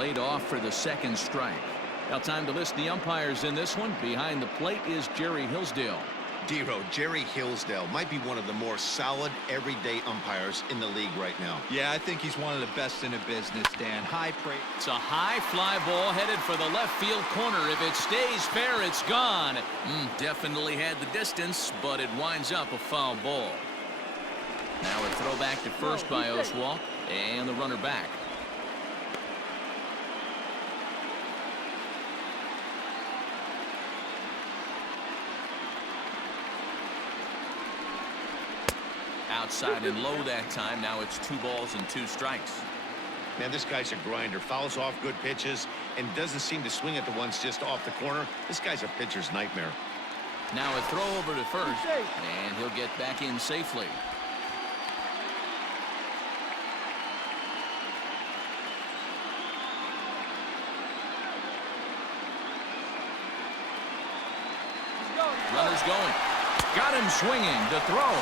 laid off for the second strike. Now time to list the umpires in this one. Behind the plate is Jerry Hillsdale. Dero, Jerry Hillsdale might be one of the more solid everyday umpires in the league right now. Yeah, I think he's one of the best in the business, Dan. High praise. It's a high fly ball headed for the left field corner. If it stays fair, it's gone. Definitely had the distance, but it winds up a foul ball. Now a throw back to first by Oswalt, and the runner back. Outside and low that time. Now it's 2 balls and 2 strikes. Man, this guy's a grinder. Fouls off good pitches and doesn't seem to swing at the ones just off the corner. This guy's a pitcher's nightmare. Now a throw over to first, and he'll get back in safely. Runner's going. Got him swinging to throw.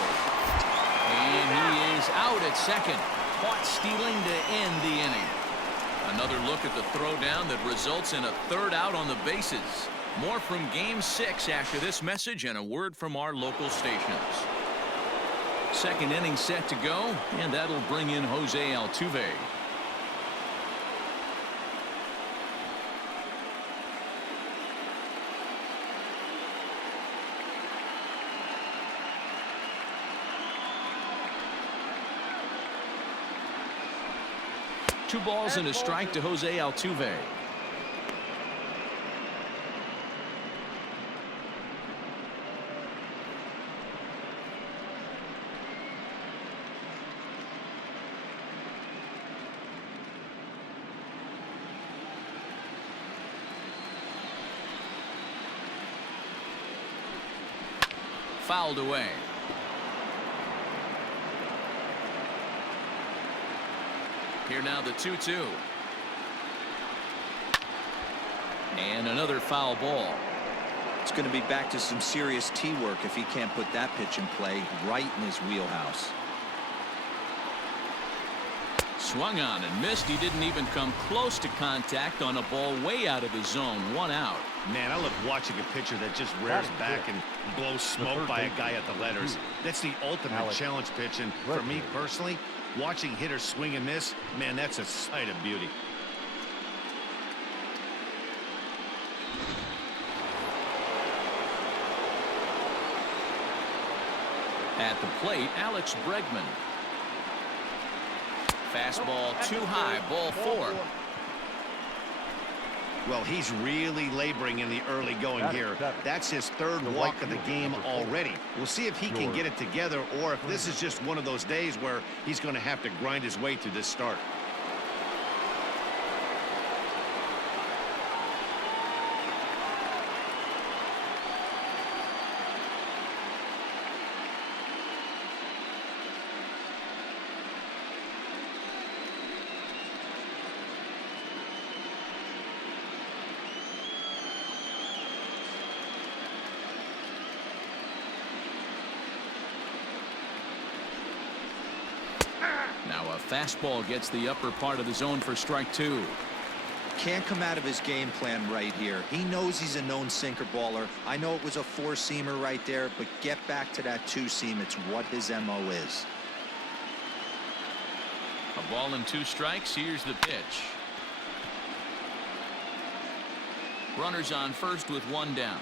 And he is out at second. Caught stealing to end the inning. Another look at the throwdown that results in a 3rd out on the bases. More from Game 6 after this message and a word from our local stations. Second inning set to go, and that'll bring in Jose Altuve. Two balls and a strike to Jose Altuve. Fouled away. Here now the 2-2. And another foul ball. It's going to be back to some serious tee work if he can't put that pitch in play right in his wheelhouse. Swung on and missed. He didn't even come close to contact on a ball way out of his zone. 1 out. Man, I love watching a pitcher that just rears back and blows smoke by a guy at the letters. That's the ultimate challenge pitch, and for me personally, watching hitters swing and miss, man, that's a sight of beauty. At the plate, Alex Bregman. Fastball too high, ball 4. Well, he's really laboring in the early going here. That's his 3rd walk of the game already. We'll see if he can get it together or if this is just one of those days where he's going to have to grind his way through this start. Now a fastball gets the upper part of the zone for strike 2. Can't come out of his game plan right here. He knows he's a known sinker baller. I know it was a 4-seamer right there, but get back to that 2-seam. It's what his MO is. A ball and 2 strikes. Here's the pitch. Runners on first with 1 down.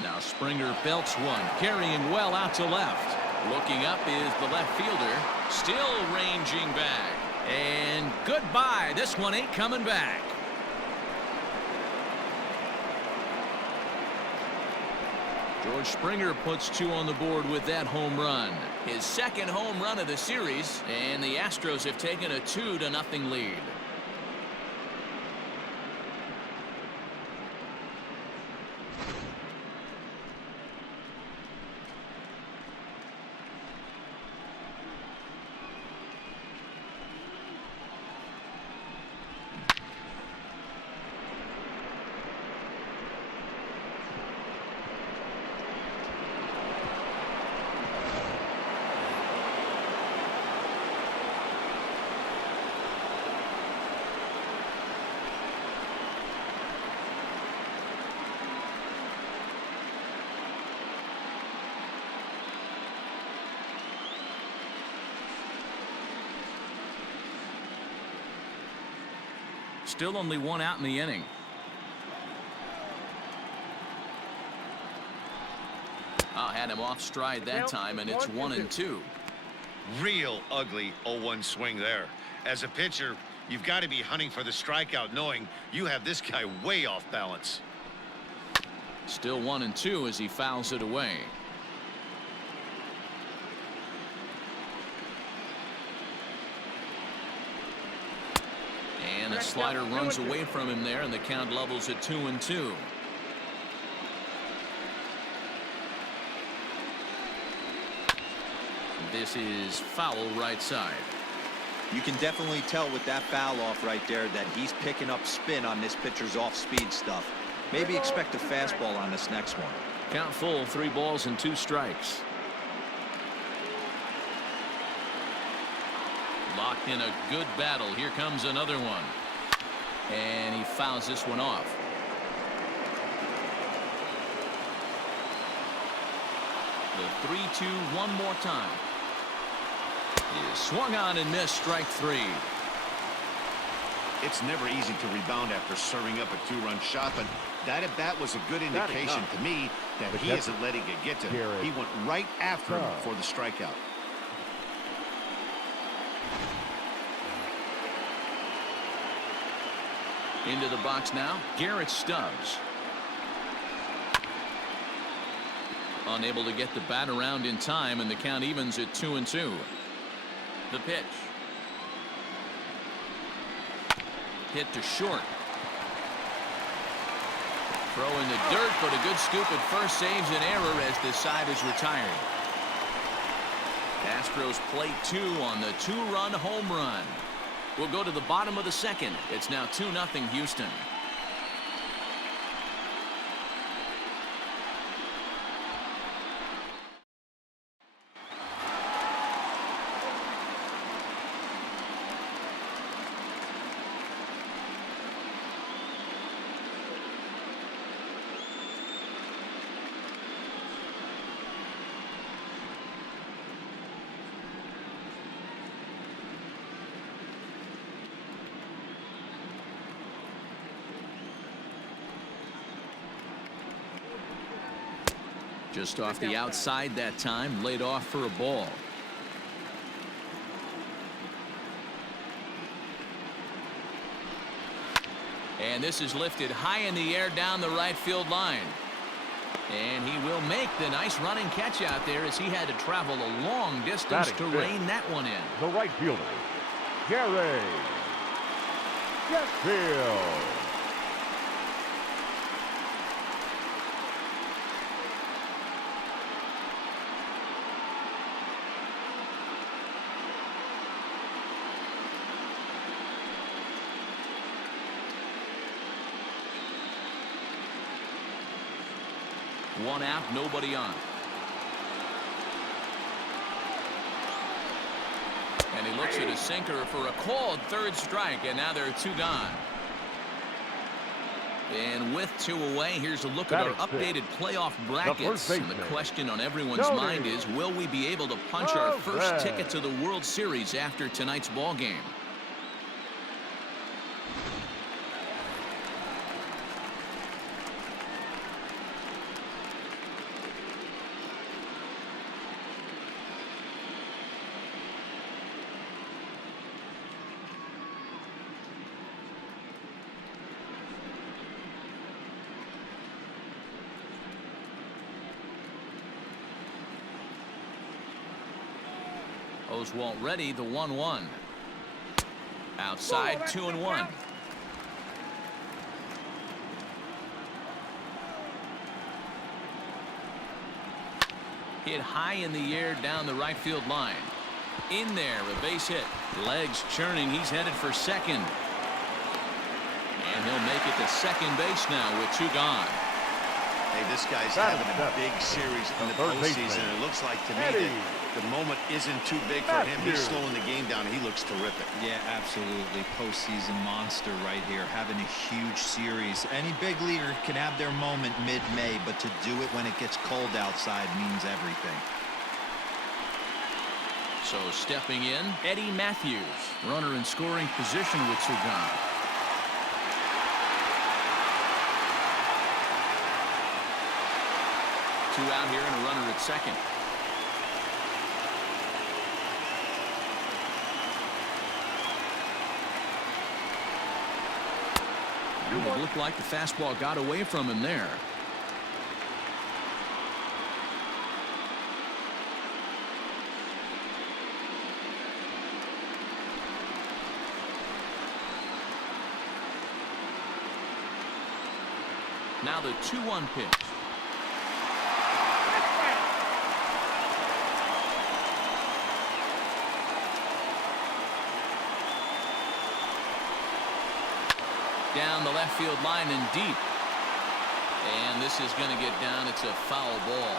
Now Springer belts one, carrying well out to left. Looking up is the left fielder, still ranging back. And goodbye. This one ain't coming back. George Springer puts 2 on the board with that home run. His 2nd home run of the series, and the Astros have taken a 2-0 lead. Still only one out in the inning. Had him off stride that time, and it's 1-2. Real ugly 0-1 swing there. As a pitcher, you've got to be hunting for the strikeout, knowing you have this guy way off balance. Still 1-2 as he fouls it away. And a slider runs away from him there, and the count levels at 2-2. This is foul right side. You can definitely tell with that foul off right there that he's picking up spin on this pitcher's off-speed stuff. Maybe expect a fastball on this next one. Count full, 3 balls and 2 strikes. Locked in a good battle. Here comes another one. And he fouls this one off. The 3-2 one more time. Is swung on and missed, strike 3. It's never easy to rebound after serving up a 2-run shot, but that at bat was a good indication to me that he isn't letting it get to him. He went right after him for the strikeout. Into the box now, Garrett Stubbs. Unable to get the bat around in time, and the count evens at 2-2. The pitch. Hit to short. Throw in the dirt, but a good scoop at first saves an error as the side is retired. Astros play 2 on the 2-run home run. We'll go to the bottom of the second. It's now 2-0 Houston. Just off the outside that time, laid off for a ball. And this is lifted high in the air down the right field line. And he will make the nice running catch out there as he had to travel a long distance to rein that one in. The right fielder, Gary Sheffield. One out, nobody on. And he looks at a sinker for a called 3rd strike, and now there are 2 gone. And with 2 away, here's a look at our updated playoff brackets. And the question on everyone's mind is, will we be able to punch our first ticket to the World Series after tonight's ball game? Oswalt ready, the 1-1. Outside, 2-1. Hit high in the air down the right field line. In there, a base hit. Legs churning, he's headed for second. And he'll make it to second base now with 2 gone. Hey, this guy's having a big series in the postseason. It looks like to me that the moment isn't too big for him. He's slowing the game down. He looks terrific. Yeah, absolutely. Postseason monster right here, having a huge series. Any big leaguer can have their moment mid-May, but to do it when it gets cold outside means everything. So stepping in, Eddie Matthews, runner in scoring position with 2 gone. 2 out here and a runner at second. It looked like the fastball got away from him there. Now the 2-1 pitch. Down the left field line and deep. And this is going to get down. It's a foul ball.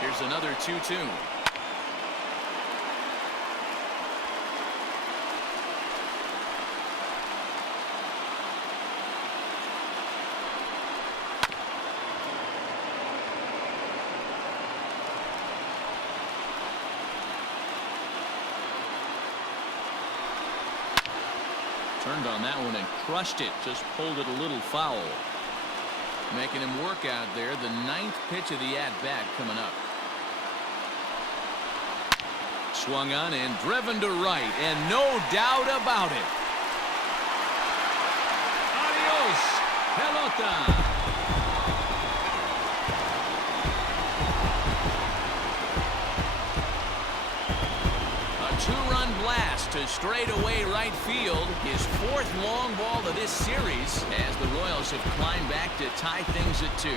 Here's another 2-2. Turned on that one and crushed it. Just pulled it a little foul. Making him work out there. The 9th pitch of the at-bat coming up. Swung on and driven to right, and no doubt about it. Adios, pelota. Two-run blast to straightaway right field. His 4th long ball of this series as the Royals have climbed back to tie things at 2.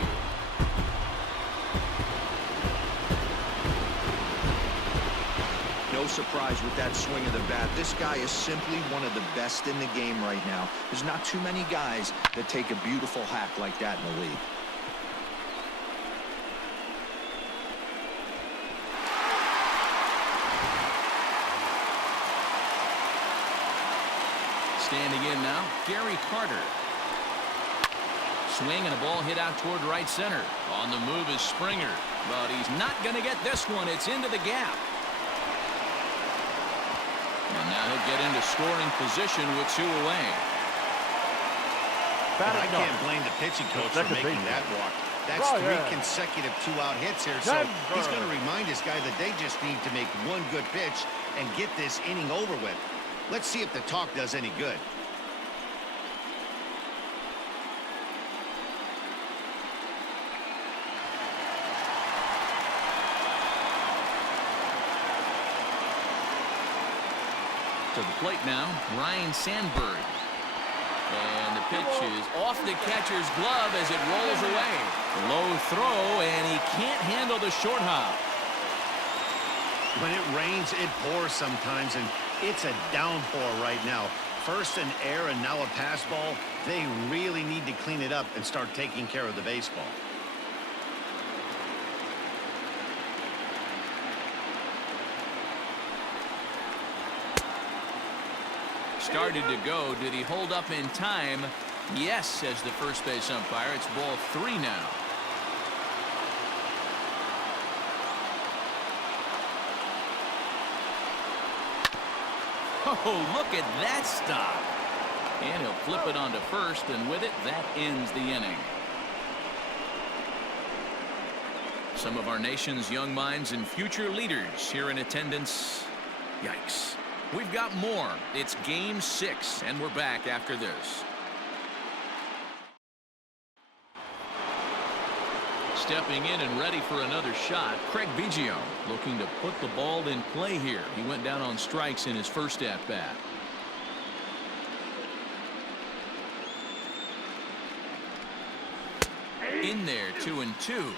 No surprise with that swing of the bat. This guy is simply one of the best in the game right now. There's not too many guys that take a beautiful hack like that in the league. Standing in now, Gary Carter. Swing and a ball hit out toward right center. On the move is Springer, but he's not going to get this one. It's into the gap. And now he'll get into scoring position with 2 away. I can't blame the pitching coach for making that walk. That's 3 consecutive 2-out hits here, so he's going to remind this guy that they just need to make one good pitch and get this inning over with. Let's see if the talk does any good. To the plate now, Ryan Sandberg. And the pitch is off the catcher's glove as it rolls away. Low throw, and he can't handle the short hop. When it rains, it pours sometimes, and it's a downpour right now. First an error and now a pass ball. They really need to clean it up and start taking care of the baseball. Started to go. Did he hold up in time? Yes, says the first base umpire. It's ball 3 now. Oh, look at that stop. And he'll flip it onto first, and with it, that ends the inning. Some of our nation's young minds and future leaders here in attendance. Yikes. We've got more. It's Game 6, and we're back after this. Stepping in and ready for another shot, Craig Biggio looking to put the ball in play here. He went down on strikes in his first at-bat. In there, 2-2.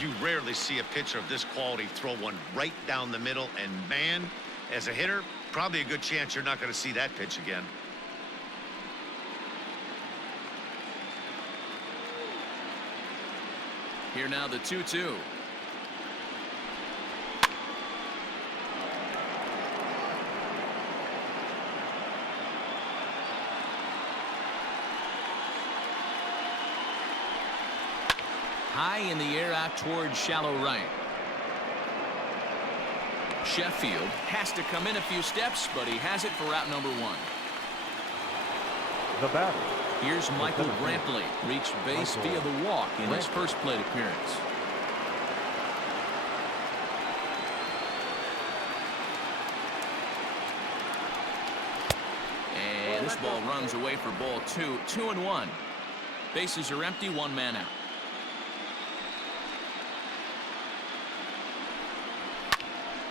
You rarely see a pitcher of this quality throw one right down the middle, and man, as a hitter, probably a good chance you're not going to see that pitch again. Here now the 2-2. High in the air out towards shallow right. Sheffield has to come in a few steps, but he has it for route number 1. The batter, Here's Michael Brantley. Reached base via the walk in his first plate appearance. And this ball runs away for ball 2. 2-1. Bases are empty. 1 man out.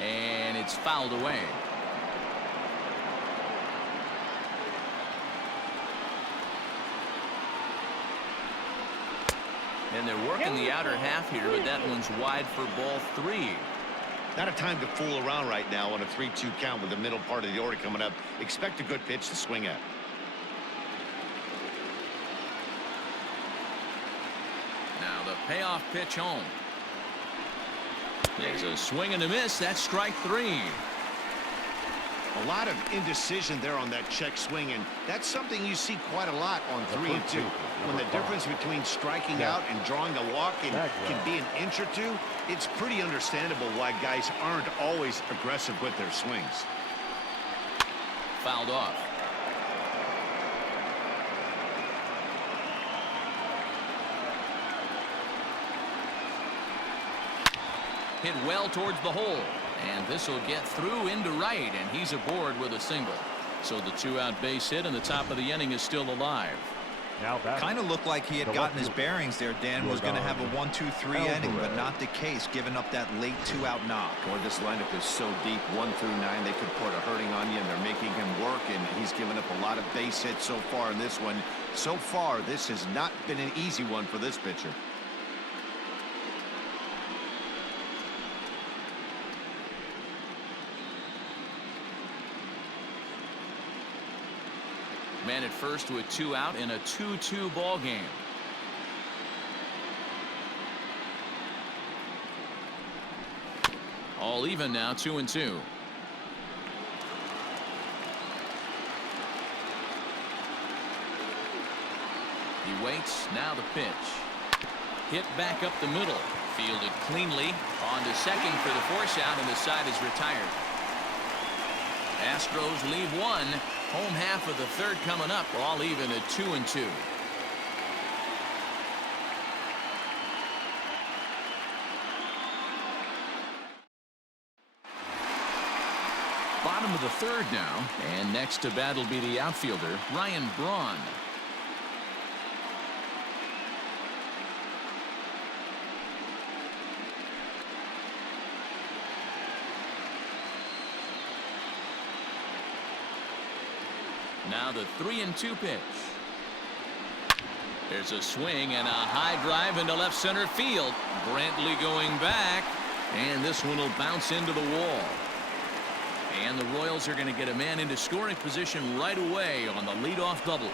And it's fouled away. And they're working the outer half here, but that one's wide for ball 3. Not a time to fool around right now on a 3-2 count with the middle part of the order coming up. Expect a good pitch to swing at. Now the payoff pitch home. There's a swing and a miss. That's strike 3. A lot of indecision there on that check swing, and that's something you see quite a lot on 3 and 2. When the difference between striking out and drawing a walk can be an inch or two, it's pretty understandable why guys aren't always aggressive with their swings. Fouled off. Hit well towards the hole. And this will get through into right, and he's aboard with a single. So the 2-out base hit, and the top of the inning is still alive. Kind of looked like he had gotten his bearings there. Dan was going to have a 1-2-3 inning, but not the case, giving up that late 2-out knock. Boy, this lineup is so deep, 1 through 9. They could put a hurting on you, and they're making him work, and he's given up a lot of base hits so far in this one. So far, this has not been an easy one for this pitcher. Man at first with 2 out in a 2-2 ball game. All even now, 2-2. He waits. Now the pitch. Hit back up the middle. Fielded cleanly. On to second for the force out, and the side is retired. Astros leave 1. Home half of the 3rd coming up. All even at 2-2. Bottom of the 3rd now. And next to bat will be the outfielder, Ryan Braun. Now the 3-2 pitch. There's a swing and a high drive into left center field. Brantley going back, and this one will bounce into the wall. And the Royals are going to get a man into scoring position right away on the leadoff double.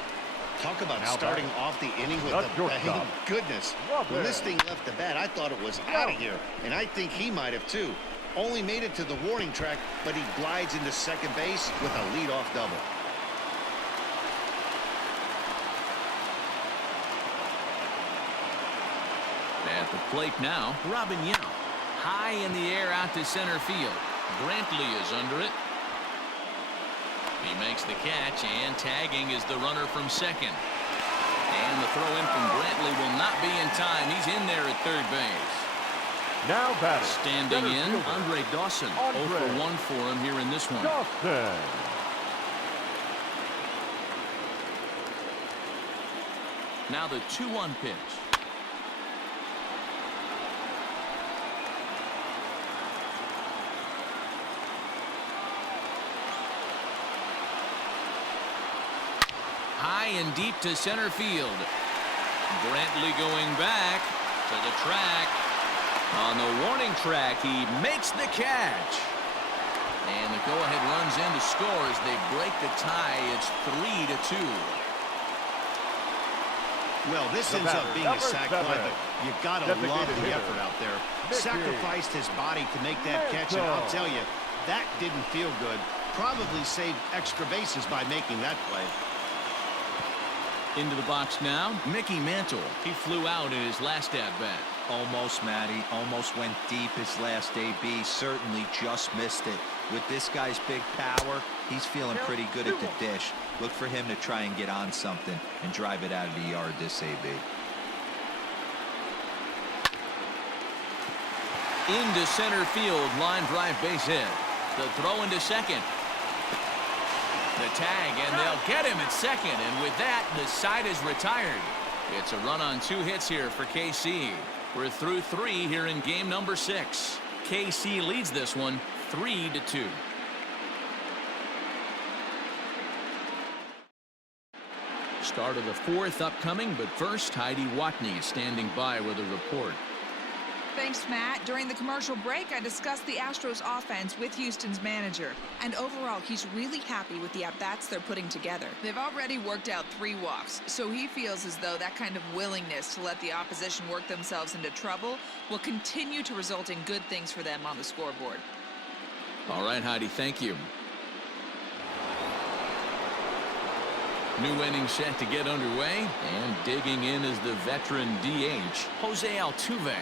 Talk about starting off the inning with a bang. Goodness, when this thing left the bat, I thought it was out of here, and I think he might have too. Only made it to the warning track, but he glides into second base with a leadoff double. At the plate now, Robin Yount. High in the air out to center field. Brantley is under it. He makes the catch, and tagging is the runner from second. And the throw in from Brantley will not be in time. He's in there at third base. Now batting. Standing in, Andre Dawson. 0 for 1 for him here in this one. Dawson. Now the 2-1 pitch. High and deep to center field. Brantley going back to the track. On the warning track, he makes the catch. And the go-ahead runs in to score as they break the tie. It's 3-2. Well, this ends up being a sac fly, but you gotta love the effort out there. Sacrificed his body to make that catch, and I'll tell you, that didn't feel good. Probably saved extra bases by making that play. Into the box now, Mickey Mantle. He flew out in his last at-bat. Almost, Matty. Almost went deep his last AB. Certainly just missed it. With this guy's big power, he's feeling pretty good at the dish. Look for him to try and get on something and drive it out of the yard this AB. Into center field, line drive base hit. The throw into second. The tag, and they'll get him at second. And with that, the side is retired. It's a run on 2 hits here for KC. We're through 3 here in game number 6. KC leads this one 3-2. Start of the 4th upcoming, but first, Heidi Watney standing by with a report. Thanks, Matt. During the commercial break, I discussed the Astros offense with Houston's manager. And overall, he's really happy with the at-bats they're putting together. They've already worked out 3 walks, so he feels as though that kind of willingness to let the opposition work themselves into trouble will continue to result in good things for them on the scoreboard. All right, Heidi, thank you. New inning set to get underway, and digging in is the veteran DH, Jose Altuve.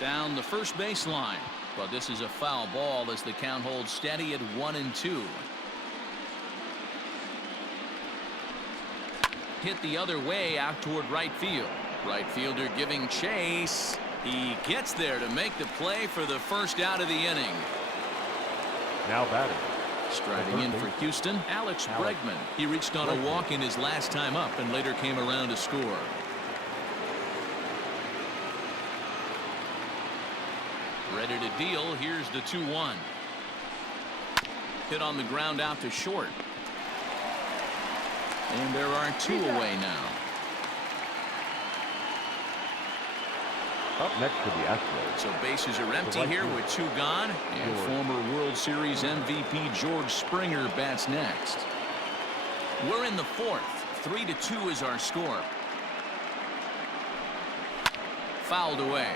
Down the first baseline, but this is a foul ball as the count holds steady at 1-2. Hit the other way out toward right field. Right fielder giving chase. He gets there to make the play for the first out of the inning. Now batting. Striding in for Houston, Alex Bregman. He reached on a walk in his last time up and later came around to score. Ready to deal. Here's the 2-1. Hit on the ground out to short. And there are 2 away now. Up next to the Astros. So bases are empty here with 2 gone. And former World Series MVP George Springer bats next. We're in the 4th. 3-2 is our score. Fouled away.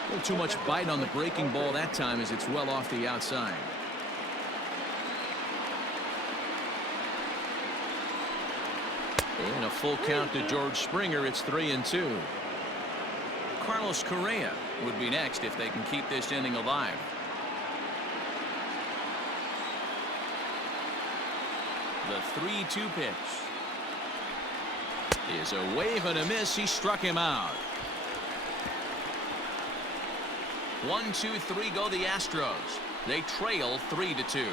A little too much bite on the breaking ball that time as it's well off the outside. And a full count to George Springer. It's 3-2. Carlos Correa would be next if they can keep this inning alive. The 3-2 pitch is a wave and a miss. He struck him out. 1-2-3 go the Astros. They trail 3-2.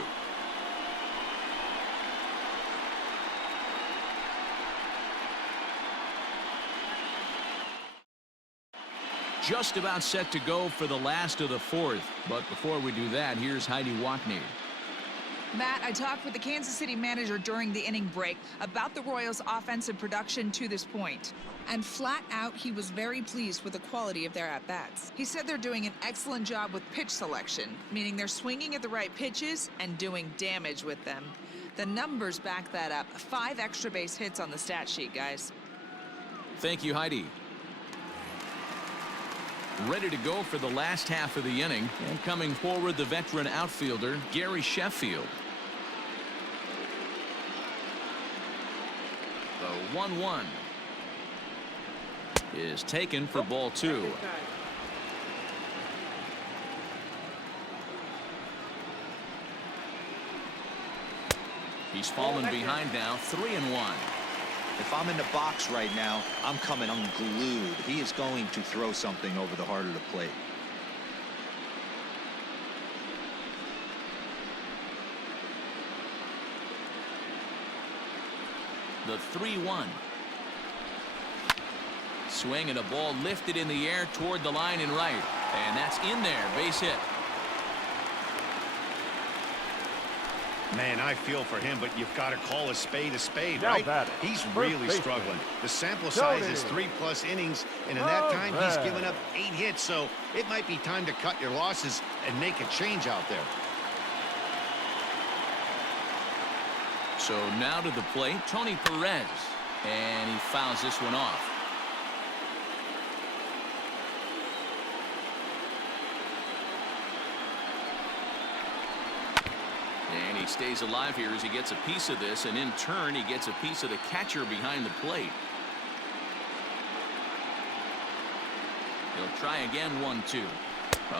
Just about set to go for the last of the 4th. But before we do that, here's Heidi Watney. Matt, I talked with the Kansas City manager during the inning break about the Royals' offensive production to this point. And flat out, he was very pleased with the quality of their at-bats. He said they're doing an excellent job with pitch selection, meaning they're swinging at the right pitches and doing damage with them. The numbers back that up. 5 extra base hits on the stat sheet, guys. Thank you, Heidi. Ready to go for the last half of the inning, and coming forward, the veteran outfielder, Gary Sheffield. The 1-1 is taken for ball 2. He's fallen behind now, 3-1. If I'm in the box right now, I'm coming unglued. He is going to throw something over the heart of the plate. The 3-1. Swing and a ball lifted in the air toward the line and right. And that's in there. Base hit. Man, I feel for him, but you've got to call a spade, now right? batting. He's First really baseman. struggling. The sample size is Tony. 3+ innings, and in that time, he's Jose. given up 8 hits, so it might be time to cut your losses and make a change out there. So now to the plate, Tony Perez. And he fouls this one off. And he stays alive here as he gets a piece of this, and in turn he gets a piece of the catcher behind the plate. He'll try again, 1-2.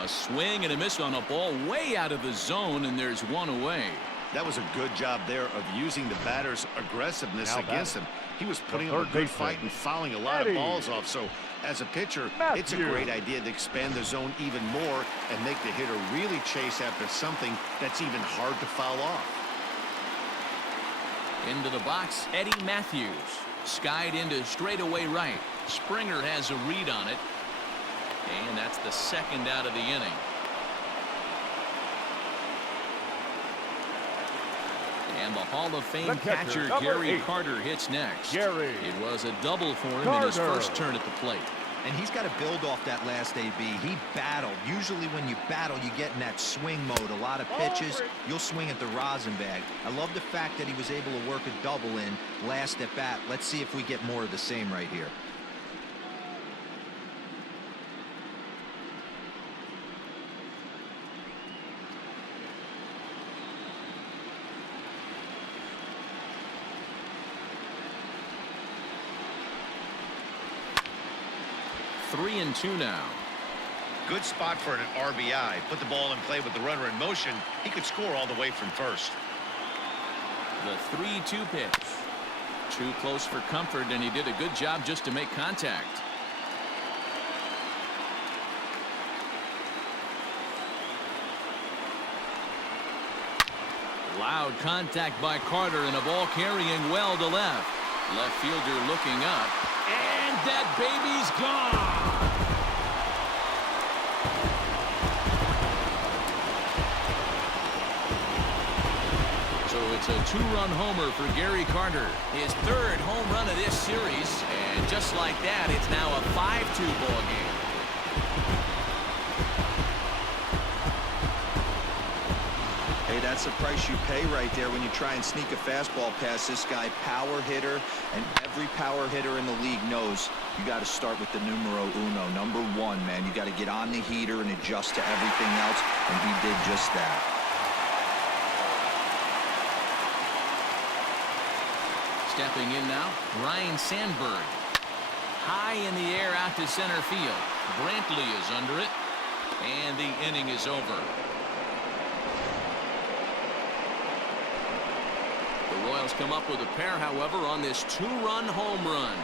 A swing and a miss on a ball way out of the zone, and there's one away. That was a good job there of using the batter's aggressiveness against him. He was putting up a good fight and fouling a lot of balls off. So as a pitcher, it's a great idea to expand the zone even more and make the hitter really chase after something that's even hard to foul off. Into the box, Eddie Matthews. Skied into straightaway right. Springer has a read on it. And that's the second out of the inning. And the Hall of Fame catcher Gary Carter hits next. It was a double for him in his first turn at the plate. And he's got to build off that last AB. He battled. Usually when you battle, you get in that swing mode. A lot of pitches, you'll swing at the rosin bag. I love the fact that he was able to work a double in last at bat. Let's see if we get more of the same right here. Three and two now. Good spot for an RBI. Put the ball in play with the runner in motion. He could score all the way from first. The 3-2 pitch. Too close for comfort, and he did a good job just to make contact. Loud contact by Carter, and a ball carrying well to left. Left fielder looking up. And that baby's gone. So it's a two-run homer for Gary Carter. His third home run of this series. And just like that, it's now a 5-2 ball game. Hey, that's the price you pay right there when you try and sneak a fastball past this guy. Power hitter, and every power hitter in the league knows you got to start with the numero uno, number one, man. You got to get on the heater and adjust to everything else, and he did just that. Stepping in now, Ryan Sandberg. High in the air out to center field. Brantley is under it, and the inning is over. The Royals come up with a pair, however, on this two-run home run.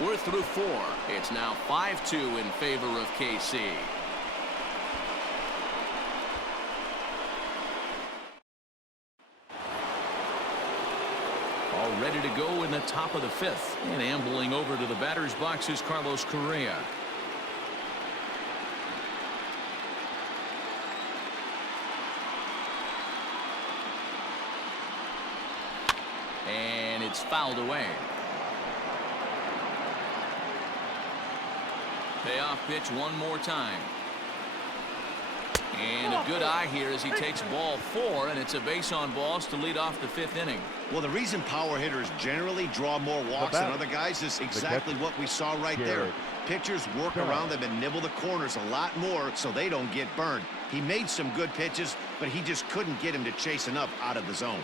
We're through four. It's now 5-2 in favor of KC. All ready to go in the top of the fifth. And ambling over to the batter's box is Carlos Correa. And it's fouled away. Payoff pitch one more time. And a good eye here as he takes ball four, and it's a base on balls to lead off the fifth inning. Well, the reason power hitters generally draw more walks than other guys is exactly what we saw right there. Pitchers work around them and nibble the corners a lot more so they don't get burned. He made some good pitches, but he just couldn't get him to chase enough out of the zone.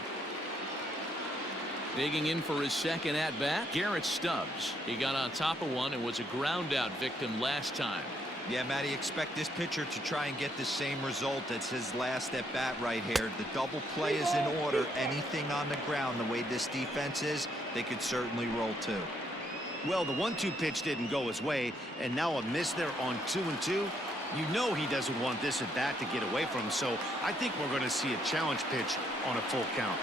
Digging in for his second at-bat, Garrett Stubbs. He got on top of one and was a ground-out victim last time. Yeah, Matty, expect this pitcher to try and get the same result as his last at-bat right here. The double play is in order. Anything on the ground, the way this defense is, they could certainly roll too. Well, the 1-2 pitch didn't go his way, and now a miss there on 2-2. You know he doesn't want this at bat to get away from him, so I think we're going to see a challenge pitch on a full count.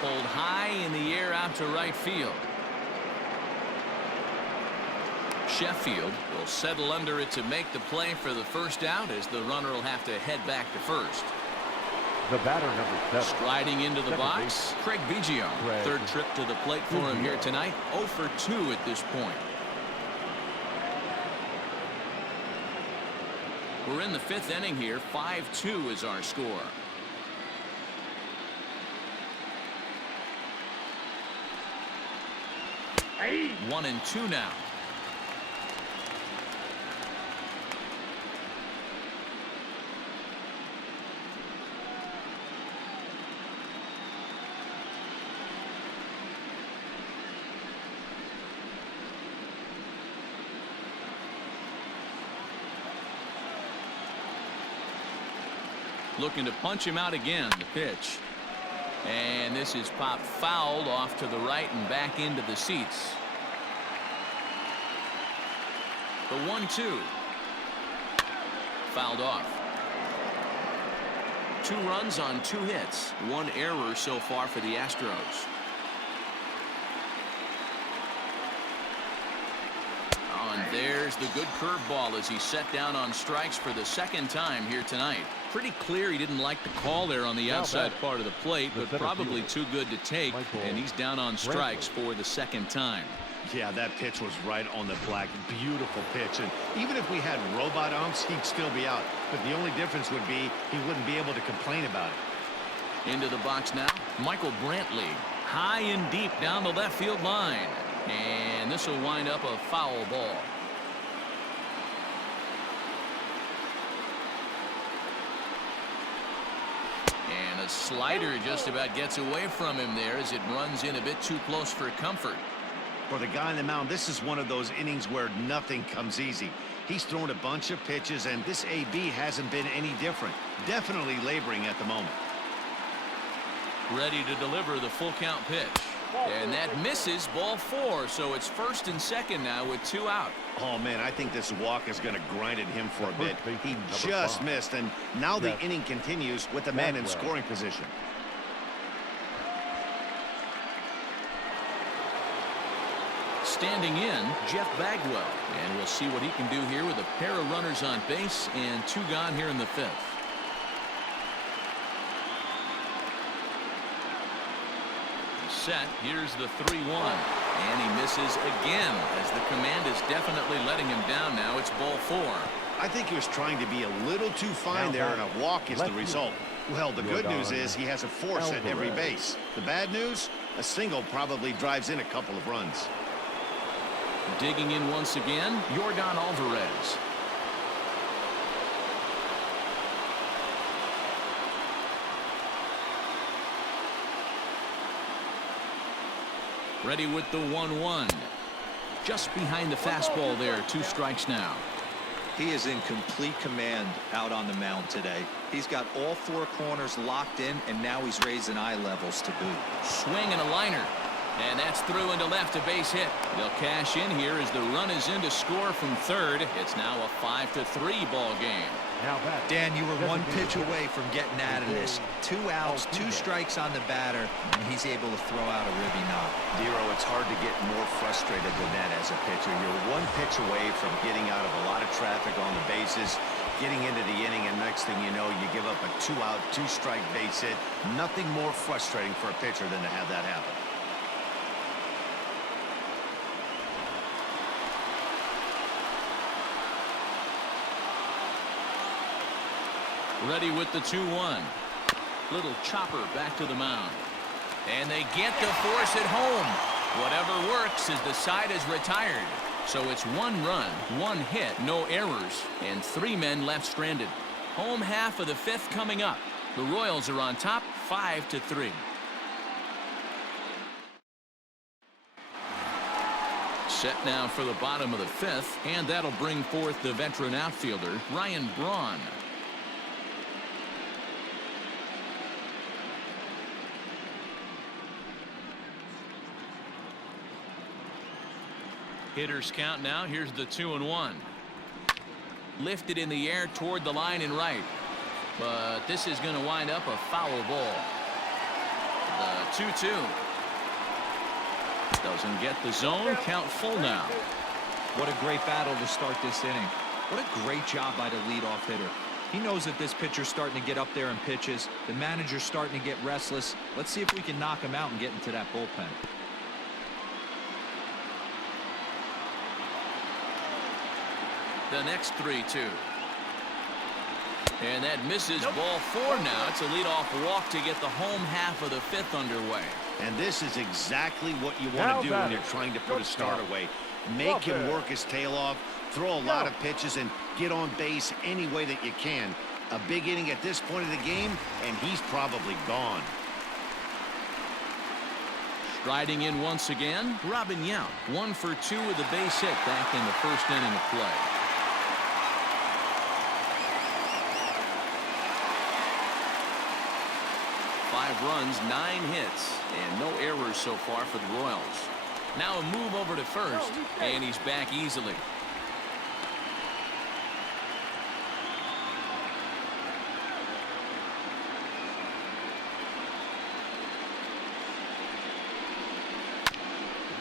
Pulled high in the air out to right field. Sheffield will settle under it to make the play for the first out, as the runner will have to head back to first. The batter, number 7. Striding into the box, Craig Biggio. Third trip to the plate for him here tonight. 0 for 2 at this point. We're in the fifth inning here. 5-2 is our score. 1-2 now. Looking to punch him out again. The pitch. And this is popped fouled off to the right and back into the seats. The 1-2. Fouled off. 2 runs on 2 hits. 1 error so far for the Astros. And there's the good curveball as he set down on strikes for the 2nd time here tonight. Pretty clear he didn't like the call there on the outside part of the plate, but probably too good to take, and he's down on strikes for the 2nd time. Yeah, that pitch was right on the black. Beautiful pitch. And even if we had robot umps, he'd still be out. But the only difference would be he wouldn't be able to complain about it. Into the box now, Michael Brantley. High and deep down the left field line. And this will wind up a foul ball. And a slider just about gets away from him there as it runs in a bit too close for comfort. For the guy on the mound, this is one of those innings where nothing comes easy. He's thrown a bunch of pitches, and this AB hasn't been any different. Definitely laboring at the moment. Ready to deliver the full count pitch. And that misses, ball 4, so it's 1st and 2nd now with 2 out. Oh, man, I think this walk is going to grind at him for a bit. He just missed, and now the inning continues with the man in scoring position. Standing in, Jeff Bagwell. And we'll see what he can do here with a pair of runners on base and 2 gone here in the 5th. Set. Here's the 3-1, and he misses again as the command is definitely letting him down now. It's ball 4. I think he was trying to be a little too fine there, and a walk is the result. Well, the good news is he has a force at every base. The bad news, a single probably drives in a couple of runs. Digging in once again, Yordan Alvarez. Ready with the 1-1. Just behind the fastball there. 2 strikes now. He is in complete command out on the mound today. He's got all 4 corners locked in, and now he's raising eye levels to boot. Swing and a liner. And that's through into left, a base hit. They'll cash in here as the run is in to score from 3rd. It's now a 5-3 ball game. Dan, you were 1 pitch away from getting out of this. 2 outs, 2 strikes on the batter, and he's able to throw out a ribby knock. Dero, it's hard to get more frustrated than that as a pitcher. You're 1 pitch away from getting out of a lot of traffic on the bases, getting into the inning, and next thing you know, you give up a 2-out, 2-strike base hit. Nothing more frustrating for a pitcher than to have that happen. Ready with the 2-1. Little chopper back to the mound. And they get the force at home. Whatever works as the side is retired. So it's 1 run, 1 hit, no errors, and 3 men left stranded. Home half of the 5th coming up. The Royals are on top 5-3. Set now for the bottom of the 5th, and that'll bring forth the veteran outfielder, Ryan Braun. Hitters count now. Here's the 2-1. Lifted in the air toward the line and right. But this is going to wind up a foul ball. The 2-2. Doesn't get the zone. Count full now. What a great battle to start this inning. What a great job by the leadoff hitter. He knows that this pitcher's starting to get up there in pitches. The manager's starting to get restless. Let's see if we can knock him out and get into that bullpen. The next 3-2. And that misses ball 4 now. It's a leadoff walk to get the home half of the 5th underway. And this is exactly what you want to do when you're trying to put a start away. Make him work his tail off, throw a lot of pitches, and get on base any way that you can. A big inning at this point of the game, and he's probably gone. Striding in once again, Robin Yount. 1 for 2 with a base hit back in the first inning of play. Five runs, 9 hits, and no errors so far for the Royals. Now a move over to first, and he's back easily.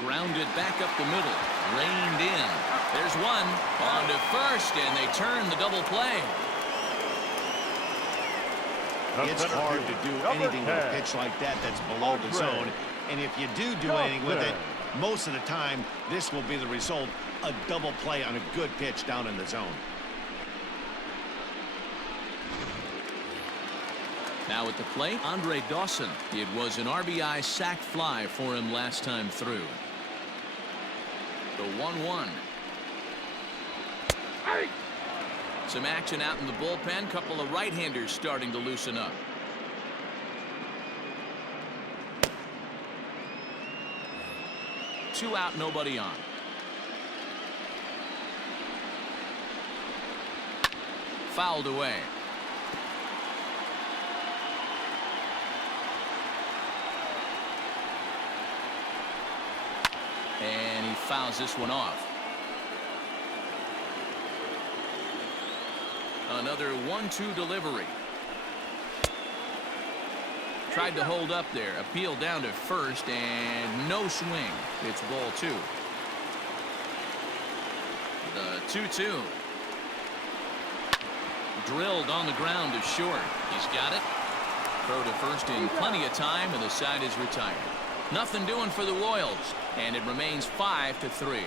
Grounded back up the middle, reined in. There's one, on to first, and they turn the double play. It's hard to do anything with a pitch like that that's below the zone. And if you do anything with it, most of the time, this will be the result, a double play on a good pitch down in the zone. Now at the plate, Andre Dawson. It was an RBI sac fly for him last time through. The 1-1. Some action out in the bullpen. Couple of right-handers starting to loosen up. Two out, nobody on. Fouled away. And he fouls this one off. Another 1-2 delivery. Tried to hold up there. Appeal down to first, and no swing. It's ball 2. The 2-2. Drilled on the ground to short. He's got it. Throw to first in plenty of time, and the side is retired. Nothing doing for the Royals, and it remains 5-3.